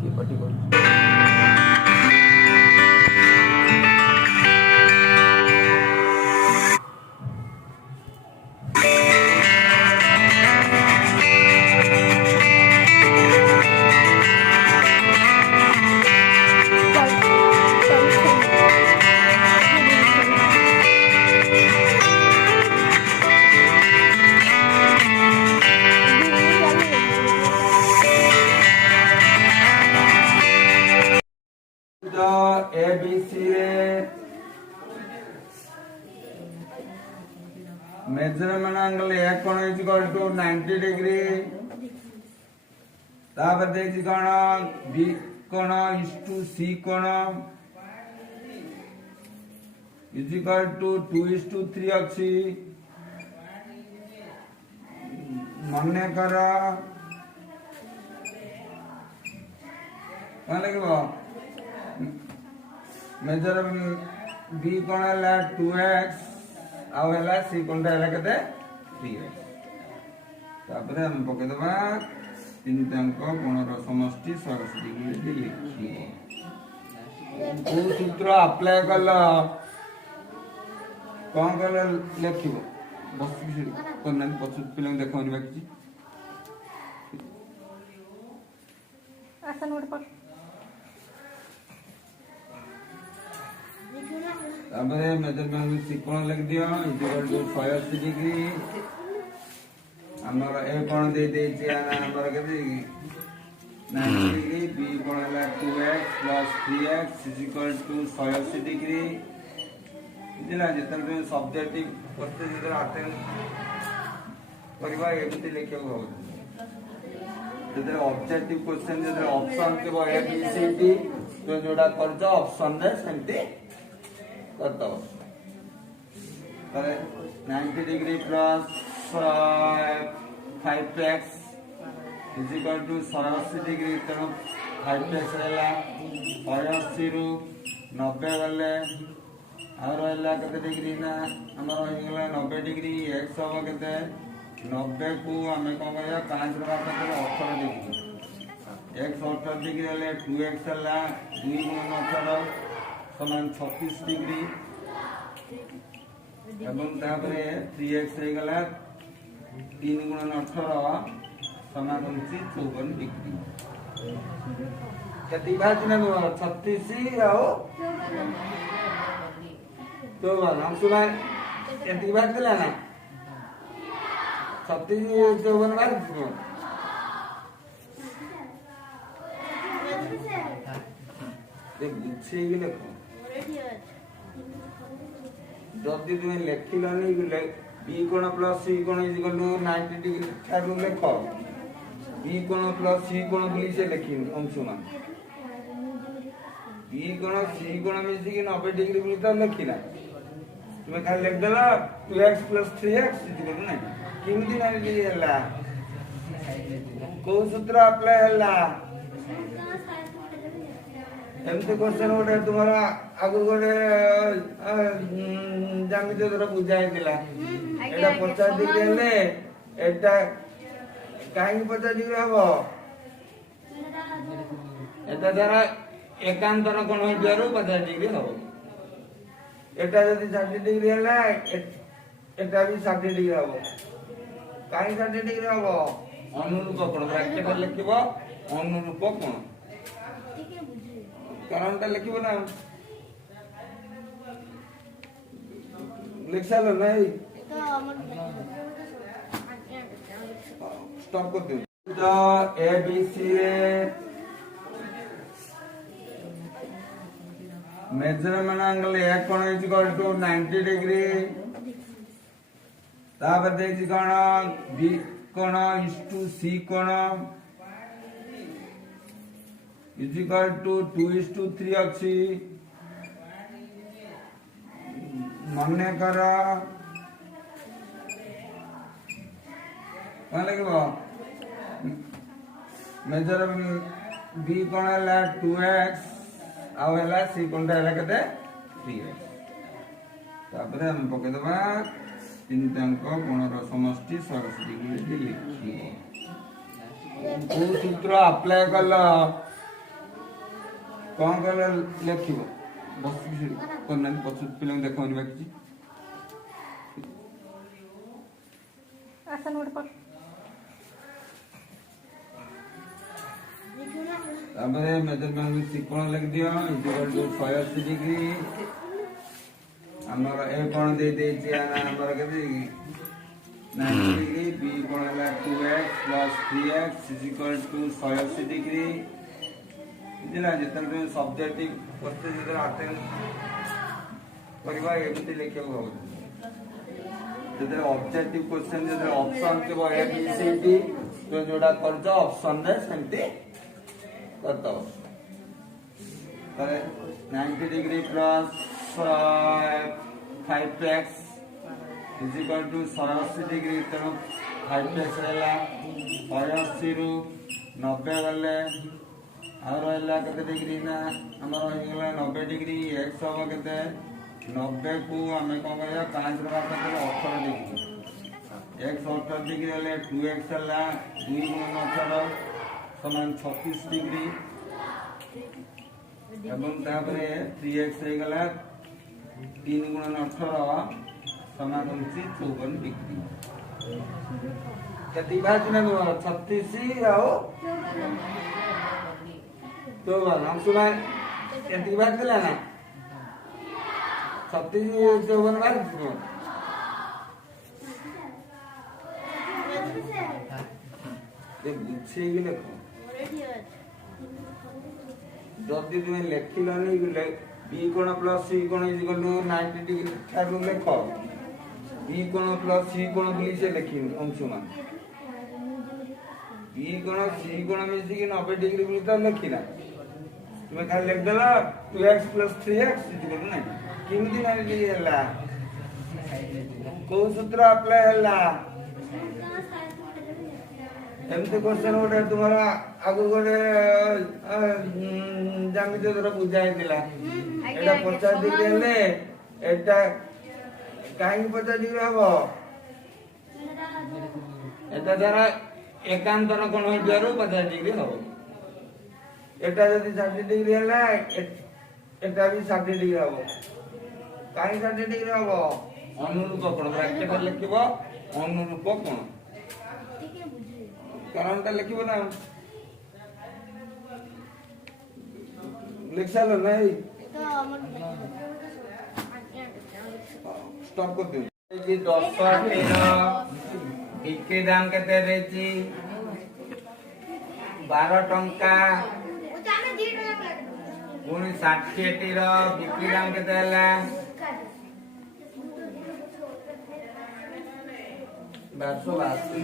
କିଏ ପାଟି କରୁଛି? ABC measurement angle A कोण is equal to 90 degree. तापर देखी कोण B कोण is to C कोण is equal to 2:3 अछि. मने करा कौन लगेगा मेजर बी कोण है 2x आउ है सी कोण है केते 3x. तापर हम पके दबा तीनटांक कोणर समष्टि 180 डिग्री लिखिबो. को सूत्र अप्लाई कल कोन कल लिखिबो बस कोन नहीं पछ पिले देखौनी बाकी आसन नोट पर तापर मेजरमेंट सी कोण लिख दियो इक्वल टू 180 डिग्री. हमर ए कोण दे दे छी हमर के 90 डिग्री बी कोण है 2x + 3x = 180 डिग्री. दिला जेतन में सब्जेक्टिव करते जेतन अटेंड करबा एमती लिखे हो जेतन ऑब्जेक्टिव क्वेश्चन जेतन ऑप्शन के ए बी सी डी तो जोड़ा कर जो ऑप्शन रे सेंती करता हो. करे 90 डिग्री प्लस 5x = 180 डिग्री. तेणु 5x रहला 180 रु 90 गले और रहला केते डिग्री ना हमर हो गेला 90 डिग्री. x हो केते 90 को हमें कोन करया 5 रो बात करे 18 डिग्री. x 18 डिग्री ले 2x हला 2 * 18 समान 36 डिग्री एवं तापरे 3x रे गला 3 * 18 समान होची 54 डिग्री. कति बात ना 36 आओ तो हम सुना कति बात दिला ना 36 54 बात दियो ये बुझे गेले जदि तुम लेखिलानी बी कोण प्लस सी कोण इज इक्वल टू 90 डिग्री ठारू लेख बी कोण प्लस सी कोण बोली से लेखि अंशुमान बी कोण सी कोण मिसी कि 90 डिग्री बोली तो लेखिला तुम खाली लिख देला 2x + 3x is equal to 9. किमती 90 डिग्री हला को सूत्र अप्लाई हला एमती क्वेश्चन गोटे तुम्हारा आगु गोटे ज्यामिति धर बुझाई दिला एटा 50 डिग्री हेले एटा काहे 50 डिग्री हबो एटा जरा एकांतर कोण हो दियारो 50 डिग्री हबो. एटा यदि 60 डिग्री हेला एटा भी 60 डिग्री हबो. काहे 60 डिग्री हबो अनुरूप कोण ब्रैकेट लिखिबो अनुरूप कोण कारणटा लिखिबो ना लिख सालो नहीं स्टॉप कर दो. तो ए बी सी रे मेजरमेंट एंगल ए कोण इज इक्वल टू 90 डिग्री. तापर देखी कोण बी कोण इज टू सी कोण इज इक्वल टू 2:3 अछि. मने करा कौन लगेगा मेजर बी कोण है 2x आउ है सी कोण है केते 3x. तापर हम पके दबा तीनटांक कोणर समष्टि 180 डिग्री लिखिबो. को सूत्र अप्लाई कल कौन कहले लेखिबो बस करना पछ पिले देखौनी बाकी आसन उड़ पर तापरे मेजरमेंट त्रिकोण लिख दियो इक्वल टू 180 डिग्री हमर ए कोण दे दे छी हमर केते 90 डिग्री बी कोण हला 2x + 3x = 180 डिग्री इदिला जेतल सब्जेक्टिव क्वेश्चन जेतल अटेंड करबा एमति लिखे हो जेतल ऑब्जेक्टिव क्वेश्चन जेतल ऑप्शन के ए बी सी डी तो जोड़ा कर जो ऑप्शन रे सेमति करतो करे 90 डिग्री प्लस 5x = 180 डिग्री तेणु 5x रहला 180 रु 90 गले और रहला केते डिग्री ना हमर हो गेला 90 डिग्री x हो केते 90 को हमें कोन कहया 5 रो बात करे 18 डिग्री x 18 डिग्री रहले 2x हला 2 * 18 समान 36 डिग्री एवं तापरे 3x हो गेला 3 * 18 समान होची 54 डिग्री कति बात ना 36 आओ तो हम सुनाए कति बात केला ना 36 54 बार ये बुझे गेले जदि तुम लेखिल नहीं बी कोण प्लस सी कोण इक्वल टू 90 डिग्री ठारू लेख बी कोण प्लस सी कोण बोली से लेखि अंशुमान बी कोण सी कोण मिसी कि 90 डिग्री बोली तो लेखिना तुम खाली लिख देला 2x + 3x इक्वल टू 9 किमती ना हला को सूत्र अप्लाई हला एमती क्वेश्चन गोटे तुम्हारा आगु गोटे जामी तो बुझाई दिला एटा 50 डिग्री हेले एटा काहे 50 डिग्री हबो एटा जरा एकांतर कोण हो दियारो 50 डिग्री हबो एटा जदी 60 डिग्री हेला एटा भी 60 डिग्री हबो काहे 60 डिग्री हबो अनुरूप कोण ब्रैकेट लिखिबो अनुरूप कोण कारण ता लिखिबो ना लिख सालो नहीं स्टॉप कर दे जी 10 इके दाम केते देची 12 टंका पुणी 60 टी रो बिक्री दाम केते हला 1282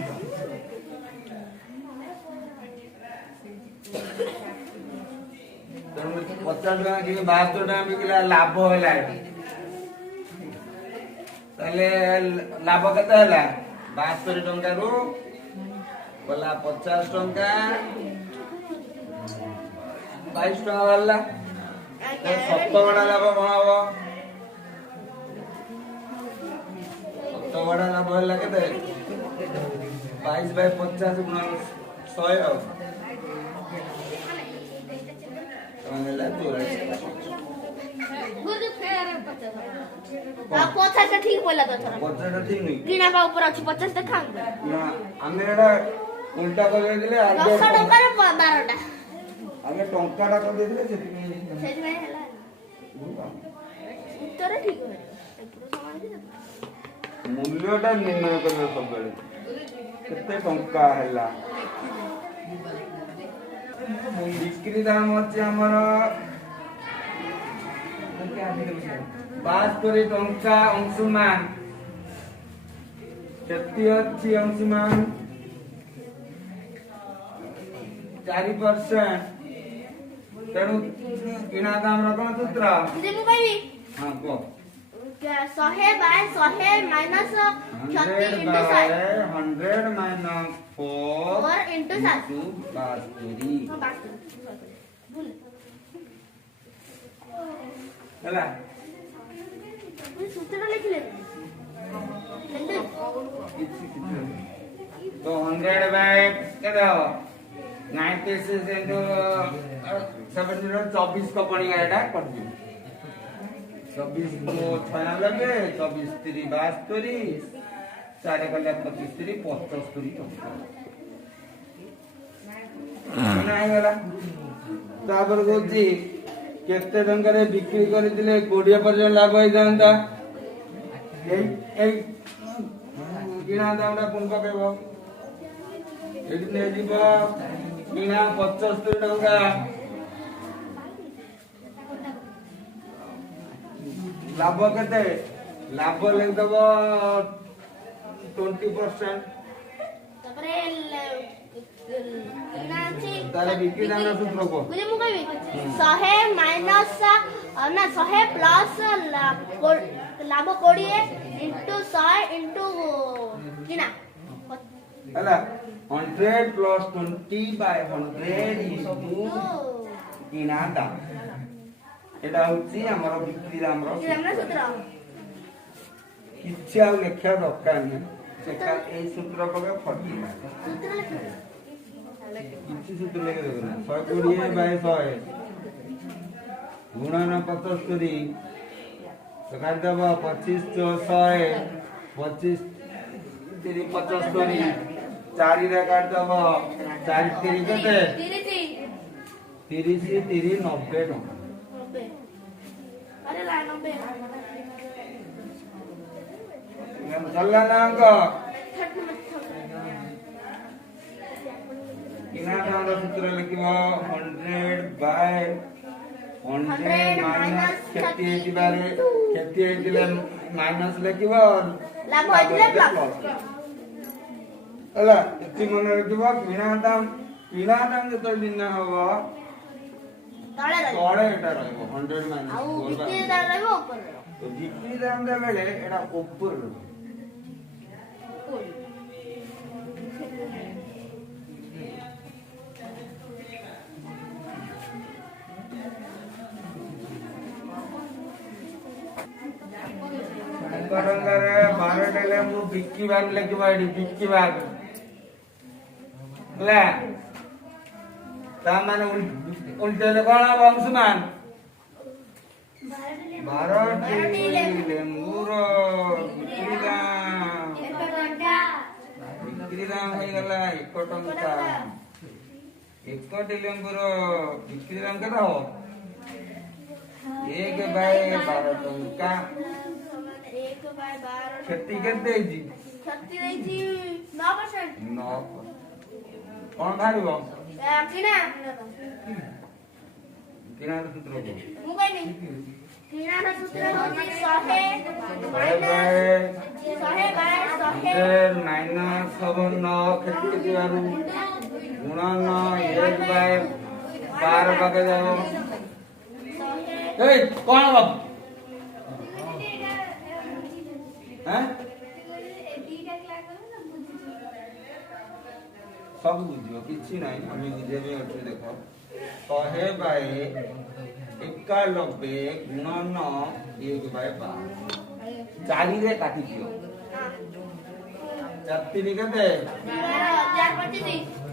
50 टका कि 72 टका बिकला लाभ होला ताले लाभ केते होला 72 टका रु बोला 50 टका 22 टका वाला तो 7 बड़ा लाभ बनाबो 7 बड़ा लाभ होला केते 22 बाय 50 गुणा 100 पचास ठीक बोला तो थोड़ा 50 ठीक नहीं गिना बा ऊपर अछि 50 देखा ना हमें एटा उल्टा कर देले 10 टका रे 12टा हमें टंकाटा कर देले सेज में हला उत्तर ठीक हो पूरा समान छी मूल्यटा निर्णय करबे सब बेले केते टंका हला बिक्री दाम अछि हमर 72 टंका अंशुमान केते अछि अंशुमान 4% तेणु किना दाम रा कोन सूत्र देखो भाई हां को 100 by 100 minus 30 into 60 100 minus 4 into 60 बास्तुरी हां बास्तुरी बोल हला ये सूत्र लिख ले तो 100 बाय केते हो 96 into 70 24 का पड़ेगा एटा कर दियो 24 को 96 24 3 72 4 कले 25 3 75 नहीं गला तापर गोची केते टंका रे बिक्री करथिले 20% लाभ होई जानता ए किना दामटा पुन पकेबो एडी ने जीव किना 75 टंका लाभ केते लाभ ले दबो 20% ତାପରେ तारे बिक्री दाम सूत्र को मुझे मु कहबी 100 माइनस ना 100 प्लस लाभ 20 into 100 into किना हला 100 plus 20 by 100 into किना दाम एटा होची हमर बिक्री दाम रो सूत्र किछि आ लेखा दरकार नै सेका ए सूत्र पके फटी सूत्र लिखो किछि सूत्र लेके देबो 120 by 100 गुणन 75 तो काट दबो 25 तो 100 25 3 75 4 रे काट दबो 4 3 कते 30 30 90 नो अरे ला 90 हम चलला ना अंक किना दाम सूत्र लिखिबो 100 by 100 माइनस खेती दिले माइनस लिखिबो लाभ होइले प्लस हला एति मन रखिबो किना दाम जतो दिन हबो तळे तळे एटा रहइबो 100 माइनस आउ बिक्री दाम रहइबो ऊपर तो बिक्री दाम दे बेले एटा ऊपर करंगारे 12 टेले मु बिक्की भाग लेके बाडी बिक्की भाग ले ता माने उल्टे कोन वंशमान 12 टेले लेम्बुरो बिक्री दाम होई गला 1 टंका 1 टेलेम्बुरो बिक्री दाम केता हो 1 बाय 12 टंका खेती केते जी क्षति देछि 9% 9 कोन भारिबो किना सूत्र को मु कहनी किना सूत्र होछि 100 माइनस 9 खेती दिवारु गुणन 1 बाय 12 पाके जाओ ए कोन बाबू हैं सब बुझियो किछि नाही हमें बुझेबे अछि देखो 100 बाय 91 गुणन 1 बाय 12 4 रे काटि दियो चाति केते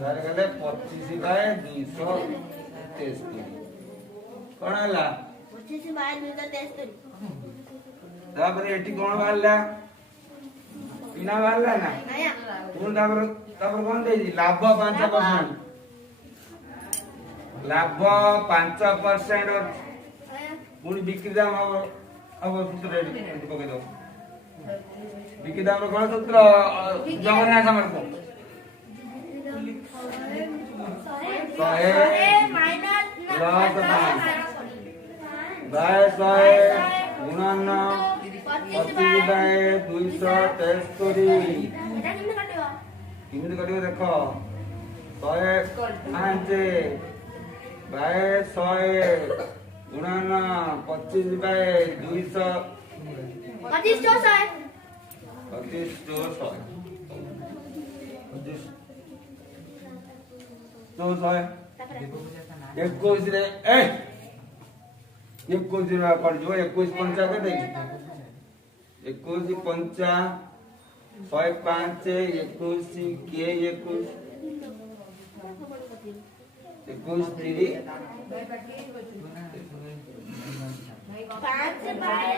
4 गले 25 बाय 263 कोन हला 25 बाय 263 तापर एठी कोन बाहरला बिना बाहरला ना नया कोन तापर कोन देजी लाभ 5% लाभ 5% पुनी बिक्री दाम अब सूत्र एठी पके दो बिक्री दाम कोन सूत्र जगन्नाथ समर को 100 माइनस बाय 100 गुणन 25 बाय 263 किमिति कटियो देखो 105 बाय 100 गुणन 25 बाय 200 25 तो 100 25 तो 100 21 रे ए 21 रे कर जो 21 पंचा के दे 21 पंचा 105 21 के 21 21 3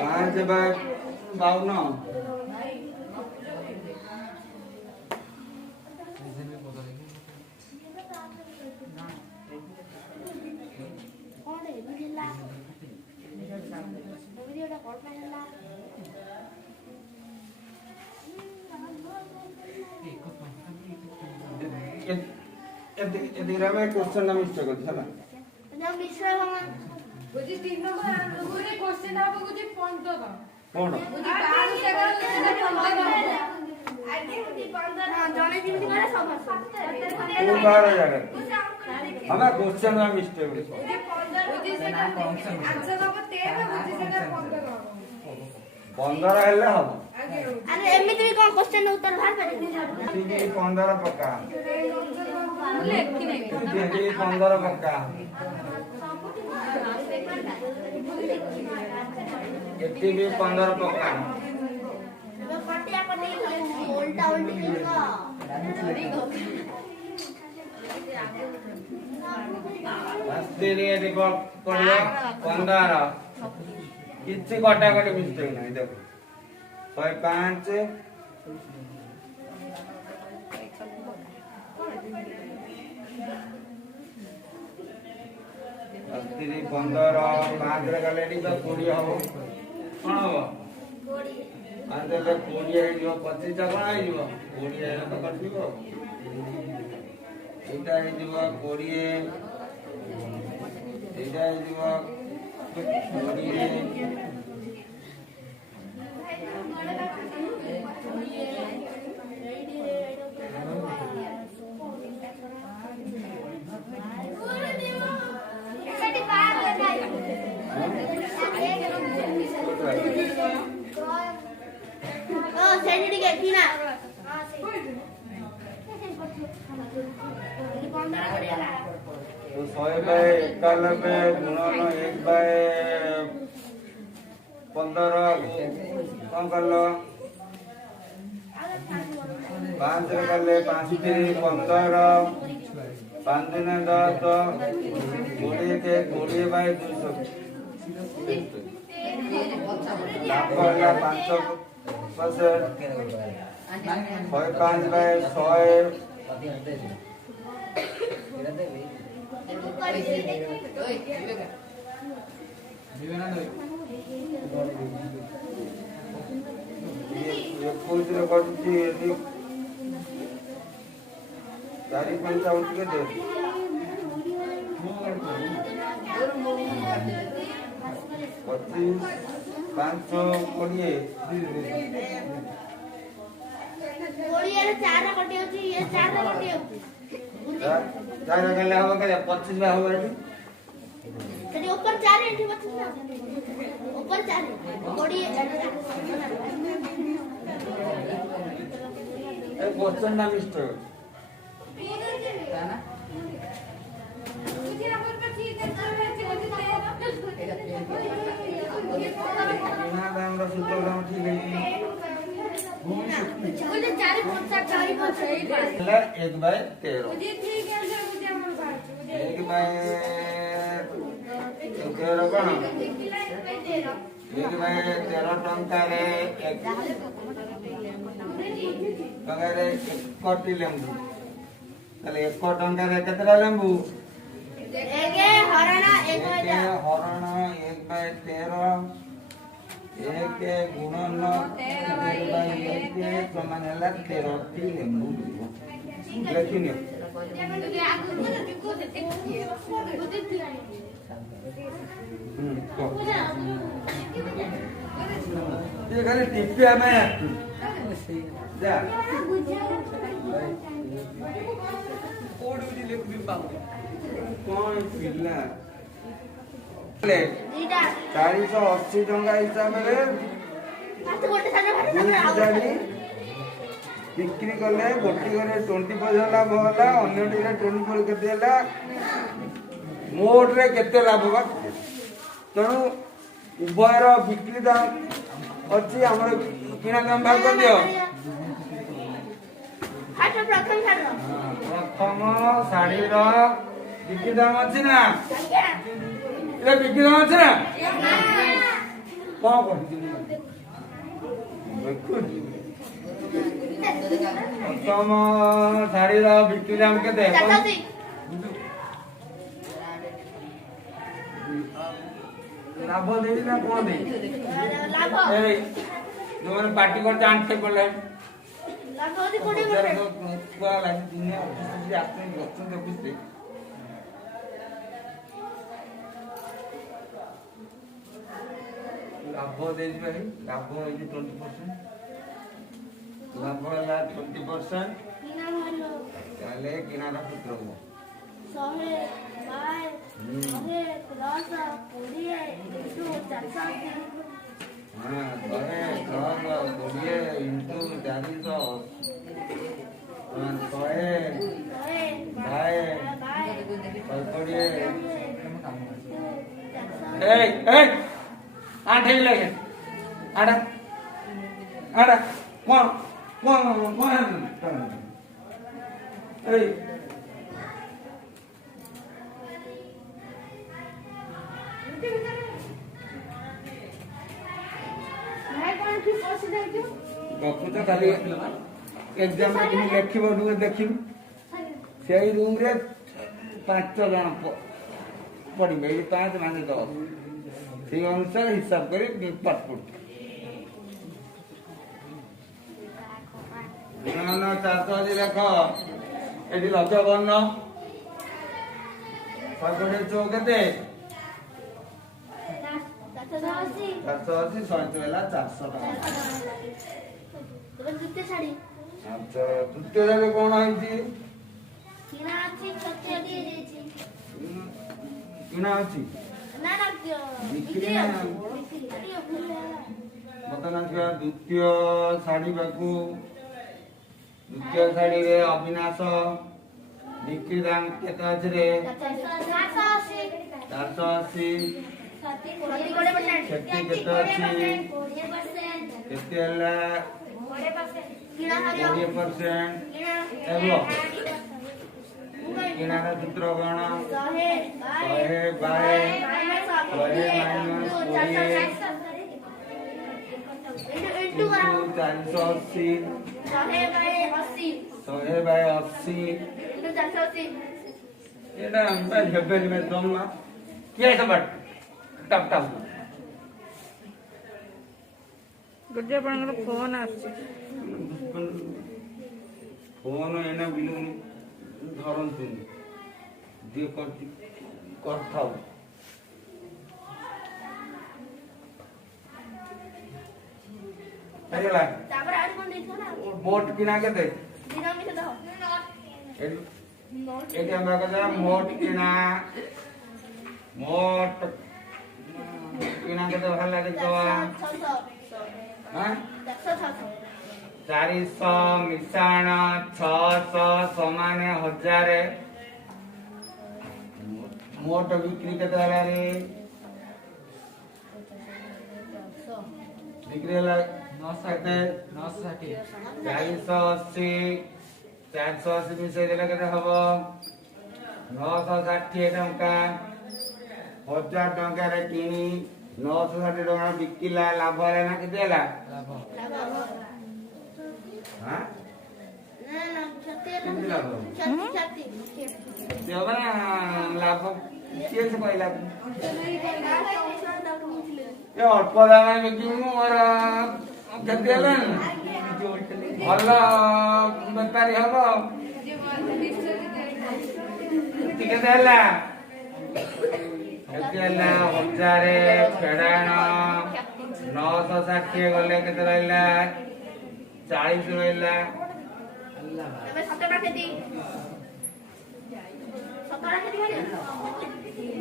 5 बाय 52 एदिरा में क्वेश्चन ना मिस्टेक होता है ना जब मिश्र होगा बुझी 3 नंबर गुरे क्वेश्चन आप बुझी 15 कौन बुझी 12 से 15 हां जने जिमती करे सब तू बाहर आ जाकर हमें क्वेश्चन में मिस्टेक बुझी 15 बुझी से आंसर बाबा 13 बुझी से 15 15 हेले हम अरे एमिति भी कोन क्वेश्चन उत्तर बाहर करे ठीक है 15 पक्का लेखी नहीं ठीक है 15 पक्का एटी भी 15 पक्का मैं पटिया पटी उल्टा उल्टी लिखा अस्तेरी देखो पढ़ियो 15 किसी कटाकटी मिस्टेक नहीं देखो 105 अस्तेरी 15 5 रे गले डी 20 हो कौन हो आंदे 20 है जो 25 टा कौन है जो 20 है तो कर दियो एटा है जो 20 एटा है जो 20 सेंडी के किना तो 100 बाय 91 गुणन 1 बाय 15 कौन कर लो 5 रे कर ले 5 3 15 5 दिन 10 20 के 20 बाय 200 लाभ वाला 500% 5 बाय 100 ये कुछ रिकॉर्ड की यदि 4 5 उठ के दे 25 520 ओडिया रे 4 कटी होची ये 4 कटी होची जाने गले हो के 25 में हो गए तेरी ऊपर 4 एंट्री 25 ना ऊपर 4 ओडिया ए क्वेश्चन ना मिस्टर ना बुझी नंबर पर ठीक है ना हमरा सूत्र नाम ठीक है बुझी 4 5 4 5 ले 1 बाय 13 बुझी ठीक है आंसर बुझी हमर बात 1 बाय 13 कौन 1 बाय 13 टंका रे 1 टंका रे 1 लेंबू ताले 1 टंका रे केतरा लेंबू एगे हरण 1 हरण 1 बाय 13 एक गुणन 13 बाय 1 समान है 13 टी लेंबू लेकिन ये खाली टिप्पी में जा कौन पिला 480 टंका हिसाब रे बिक्री कले गोटी घरे 20% लाभ होला अन्य टिरे 24 केते होला मोट रे केते लाभ बा तणु उभयर बिक्री दाम अछि हमर किना दाम भाग कर दियो ଫାଷ୍ଟ ପ୍ରଥମ ଶାଢ଼ୀ ପ୍ରଥମ ଶାଢ଼ୀର ବିକ୍ରି ଦାମ ଅଛି ନା? ଆଜ୍ଞା ଏ ବିକ୍ରି ଦାମ ଅଛି ନା? କଣ କହିଛି ଦେଖୁଛି। ପ୍ରଥମ ଶାଢ଼ୀର ବିକ୍ରି ଦାମ କେତେ? 480 ଲାଭ ଦେଇଛି ନା କଣ ଦେଇଛି? ଲାଭ ଏଇ ଯୋଉମାନେ ପାର୍ଟି କରୁଛ ଆଣ୍ଠେ ପଡିଲେ ଲାଭ ହଉଛି 20%। ଲାଭ ଦେଇଛି ଭାଇ, ଲାଭ ହେଇଛି 20%, ଲାଭ ହେଲା 20%, କିଣା ମୂଲ୍ୟ ତାହେଲେ କିଣାର ସୂତ୍ର ହବ 100 ବାଇ 100 ପ୍ଲସ 20 ଇଣ୍ଟୁ 480 ହଁ 100 ପ୍ଲସ 20 ଇଣ୍ଟୁ 400 ବାଇ 120 ଏଇ ଆଠ ହେଇଗଲା ଆଡ଼ା ଆଡ଼ା କଣ ଏଇ ଗପୁଛ ଖାଲି ଏକ୍ଜାମ ଲେଖିବ ଦେଖିବୁ ସେଇ ରୁମରେ 5 ଜଣ ପଢିବେ, ଏଇ 5 ମାନେ 10, ସେଇ ଅନୁସାରେ ହିସାବ କରି ପାଠ ପଢୁ। 480 ଦେଖ ଏଠି ଲକ୍ଷ ବର୍ଣ୍ଣ 120 କେତେ? 480 100 ହେଲା 400 ଟଙ୍କା। ଦ୍ୱିତୀୟ ଶାଢ଼ୀ ଆଚ୍ଛା ତୃତୀୟ ଶାଢ଼ୀ କଣ ହେଇଛି? କିଣା ଅଛି କ୍ଷତି ହେଇଯାଇଛି କିଣା ଅଛି ନା ନା ବିକ୍ରି ବର୍ତ୍ତମାନ ଆସିବା ଦ୍ୱିତୀୟ ଶାଢ଼ୀ ପାଖକୁ। ଦ୍ୱିତୀୟ ଶାଢ଼ୀରେ ଅବିନାଶ ବିକ୍ରି ଦାମ କେତେ ଅଛି ରେ? 480। କ୍ଷତି କେତେ ଅଛି? କେତେ ହେଲା? 20%। କିଣାର ସୂତ୍ର କଣ? 100 ବାଇ 100 ମାଇନସ 20 ଇଣ୍ଟୁ 480 100 ବାଇ 80 ଏଇଟା ହେବେନି ମେ ଜମା କିଏ ସବୁ ଟପ୍ ଟପ୍ ଗୁରୁଜୀ ଆପଣଙ୍କର ଫୋନ ଆସୁଛି। ଫୋନ ଏଇନା ବିଲୁନି ଧରନ୍ତୁନି, ଯିଏ କରୁଛି କରିଥାଉ। ହେଇଗଲା ତାପରେ ଆହୁରି କଣ ଦେଇଥିବ ନା ମୋଟ କିଣା କେତେ? ଦିନ ମିଶେ ଦହ ଏଠି ଆମେ କଥା ମୋଟ କିଣା କେତେ ବାହାରିଲା ଦେଖିବା? 400 ମିଶାଣ 600 ସମାନ 1000। ମୋଟ ବିକ୍ରି କେତେ ହେଲା ରେ? ବିକ୍ରି ହେଲା 960 480 480 ମିଶାଇ ଦେଲେ କେତେ ହବ? 960 ଟଙ୍କା। 1000 ଟଙ୍କାରେ କିଣି 960 ଟଙ୍କା ବିକିଲା, ଲାଭ ହେଲା ନା କେତେ ହେଲା? ହଁ କେମିତି ଲାଭ ଦେବ ନା ଲାଭ? କିଏ ସେ କହିଲା? ଏ ଅଳ୍ପ ଦାମରେ ବିକିବୁ ମୋର କ୍ଷତି ହେଲାନି, ଭଲ ବେପାରୀ ହବ। କେତେ ହେଲା? କେତେ ହେଲା? 1000 ଫେଡାଣ 960 ଗଲେ କେତେ ରହିଲା? 40 ରହିଲା।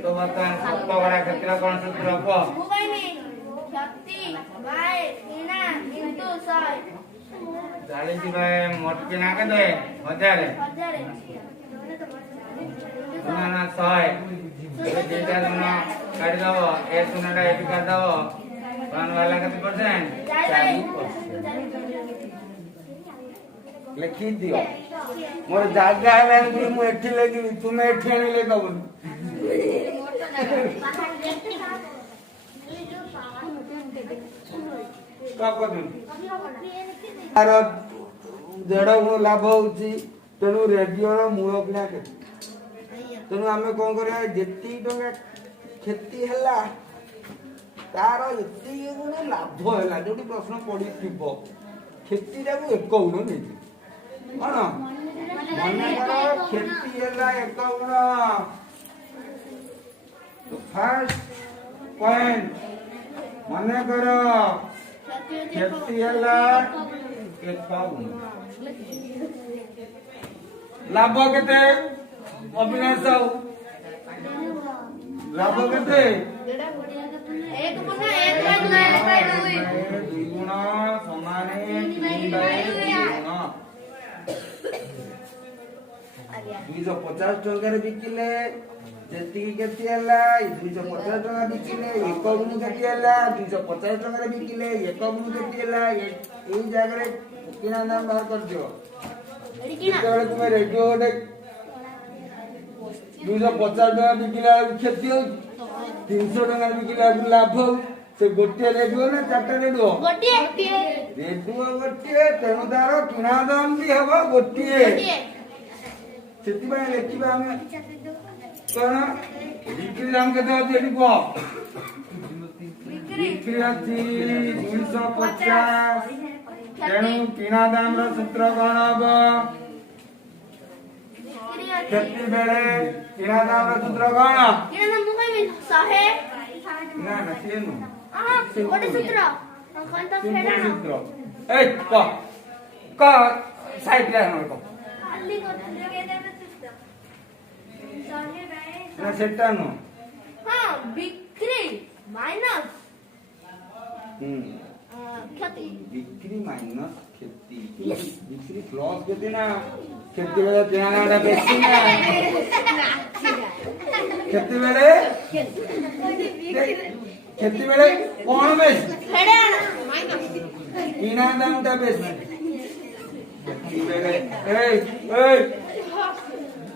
तो बता शतकड़ा क्षेत्र कौन सूत्र हब? चालीस मोट किना के 1000 ना 100 दुईटा शून काट दब ए शूनटा ये काट दब कौन वाला केते परसेंट? 40%। लिखी दियो। मोर जागा है कि मु एठी लेगी तुमे एठी आनी ले दबन का कर आर देढ़ गुण लाभ होची तेणु रेडियो मूल किना के तेणु आमे कोन करिया जेती टंका खेती हला तार एती गुण लाभ हला जोटी प्रश्न पड़ी थिबो खेती जाको एक गुण नै कोन मने करो खेती हला एक गुण तो फर्स्ट पॉइंट मने करो खेती हला एक गुण लाभ केते अविनाश साहू लाभ केते एक गुना एक बाय दुई दुई गुण समान 250 टंका बिकिले जेतिकी केती हला 250 टंका बिकिले एक गुण केती हला 250 टंका बिकिले एक गुण केती हला एई जागा रे किना नाम बाहर कर दियो जेतेबेले तुमे रेडियो गोटे 250 टंका बिकिला खेती हो 300 टंका बिकिला लाभ से गोटे रेडियो ना चारटा रेडियो गोटे रेडियो गोटे तेणु तार किना दाम भी हबो गोटे सेति बाय लेखिबा हम कोन बिक्री दाम केते अछि एठी को बिक्री अछि 250 तेणु किना दाम रो सूत्र कोन हबो खेती बेले किना दाम रो सूत्र कोन किना दाम मु कहबी 100 ना ना सेनु गोटे सूत्र कोन तो फेडा सूत्र ए क साइड रे हम को खाली गोटे केते सूत्र 100 बाय ना सेटा नो हां बिक्री माइनस खेती बिक्री माइनस खेती बिक्री प्लस केते ना खेती बेले किनाडा बेसी ना खेती बेले खेती बेले कोन बेसी फेडा माइनस किना दामटा बेसी खेती बेले ए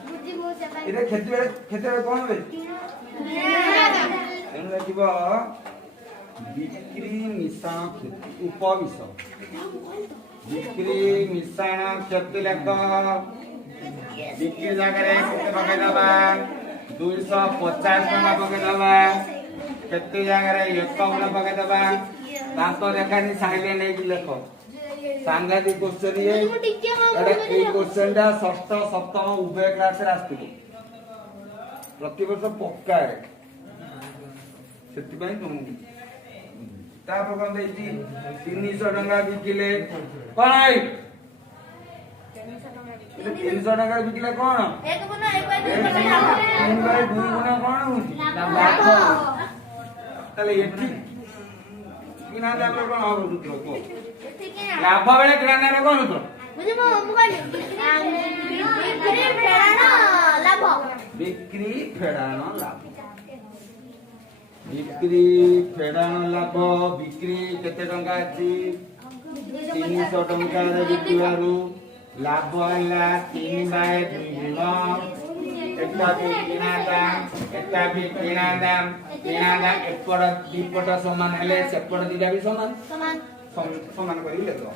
बुद्धि बहुत ज्यादा इधर खेती बेले कोन बेसी एनु लेखिबो बिक्री मिश्रण खेती उपविष बिक्री मिश्रण खेती लेख बिक्री जगह रे केते पके दबा 250 टका पके दबा केते जगह रे 1 गुण पके दबा दांत देखानी साइले नै कि लेख सांगाती क्वेश्चन ये एटा ए क्वेश्चन दा षष्ठ सप्तम उभय क्लास रे आस्तिबो प्रति वर्ष पक्का है सेति पई तुम तापर कोन देती 300 टका बिकिले कोन आई 300 टका बिकिले कोन एक गुना एक बाय दुई तीन बाय 2 गुना कोन होती लाभ तले एठी किना दाम रे कोन हो सूत्र को लाभ बेले किना दाम रे कोन सूत्र मुझे मु कहबी बिक्री फेडाना लाभ बिक्री फेडाना लाभ बिक्री फेडाना लाभ बिक्री केते टंका अछि 300 टंका रे बिकिबारु लाभ हला 3 बाय 2 गुण एकटा भी किना दाम एकपट दुपट समान हेले सेपट दिटा भी समान समान करी लेलो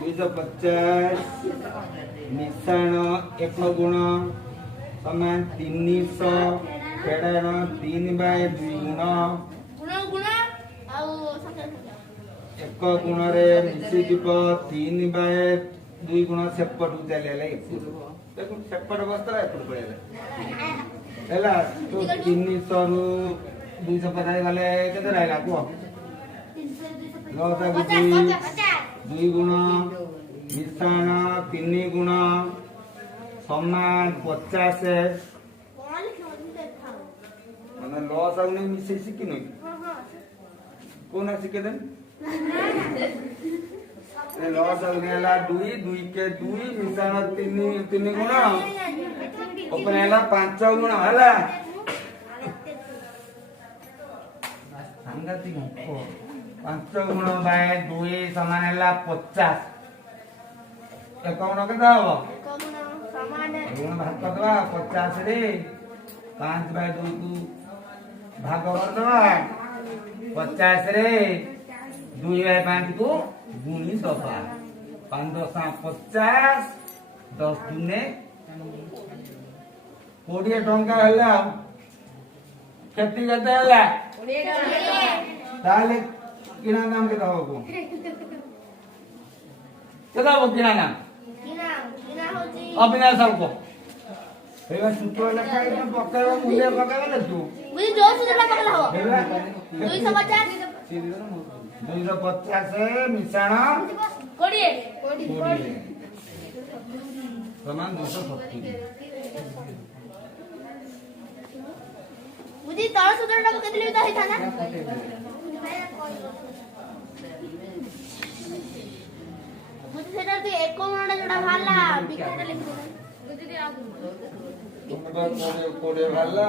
250 मिश्रण एक गुण समान 300 फेडाना 3 बाय 2 गुण गुना आउ एक गुण रे मिसी दिबो 3 बाय 2 गुण सेपट चलेले देखो सेपट बस्ता एपट पळेला हैला तो 300 रु 250 गले केते रहला को लसा गुटी 2 गुण मिश्रण 3 गुण समान 50 माने लस आउने मिसे सिकिनो कोना सिके देन ए लस आउनेला 2 के 2 मिश्रण 3 गुण ओपन हैला 5 गुण हैला संगति मुखो 5 गुण बाय 2 समान हैला 50 एकाउन केते हबो कौन समान गुण भाग करदवा 50 रे 5/2 को भाग करदवा 50 रे 2/5 को गुणी दफा 5 दशा 50 10 दुने 20 टंका हला केती केते हला ताले किना नाम के दबो केदा हो किना नाम किना किना होची अविनाश को एबा सूत्र लेखा एकदम पक्का मूल्य पक्का ले तू मुझे जो सुधरना पकड़ा हो एबा 250 250 मिश्रण कोड़िए 20 समान 270 मुझे तळ सुधरना को केतली होता है था ना मुझे सेटर तो एक को मरना जोड़ा भाला बिकेट लिख दे बुझी दे आ कोड़े भाला